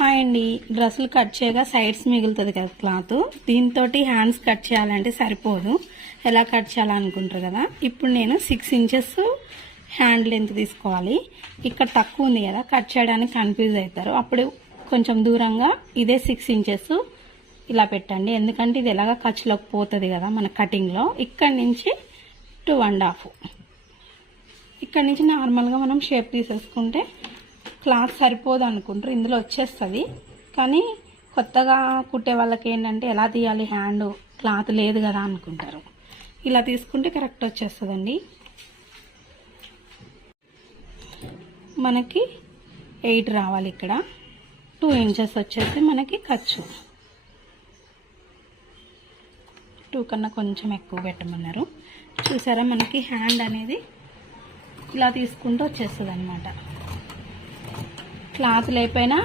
Hi అండి, డ్రెస్సులు cut చేయగా సైడ్స్ మిగులుతుంది కదా క్లాత్. దీంతో హ్యాండ్స్ కట్ చేయాలంటే సరిపోదు. ఎలా కట్ చేయాలనుకుంటారు కదా. ఇప్పుడు నేను 6 ఇంచెస్ హ్యాండ్ లెంత్ తీసుకోవాలి. ఇక్కడ తక్కువ ఉంది కదా, కట్ చేయడానికి కన్ఫ్యూజ్ అవుతారు. అప్పుడు కొంచెం దూరంగా ఇదే 6 ఇంచెస్ ఇలా పెట్టండి. ఎందుకంటే ఇది ఎలాగా ఖర్చులోకి పోతుంది కదా మన కటింగ్లో. ఇక్కడ నుంచి 2.5. ఇక్కడ నుంచి నార్మల్గా మనం షేప్ తీసేసుకుంటే క్లాత్ సరిపోదు అనుకుంటారు, ఇందులో వచ్చేస్తుంది. కానీ కొత్తగా కుట్టే వాళ్ళకి ఏంటంటే ఎలా తీయాలి, హ్యాండ్ క్లాత్ లేదు కదా అనుకుంటారు. ఇలా తీసుకుంటే కరెక్ట్ వచ్చేస్తుందండి. మనకి 8 రావాలి. ఇక్కడ 2 ఇంచెస్ వచ్చేసి మనకి ఖర్చు. 2 కన్నా కొంచెం ఎక్కువ పెట్టమన్నారు. చూసారా, మనకి హ్యాండ్ అనేది ఇలా తీసుకుంటూ వచ్చేస్తుంది అనమాట. క్లాత్ లేకపోయినా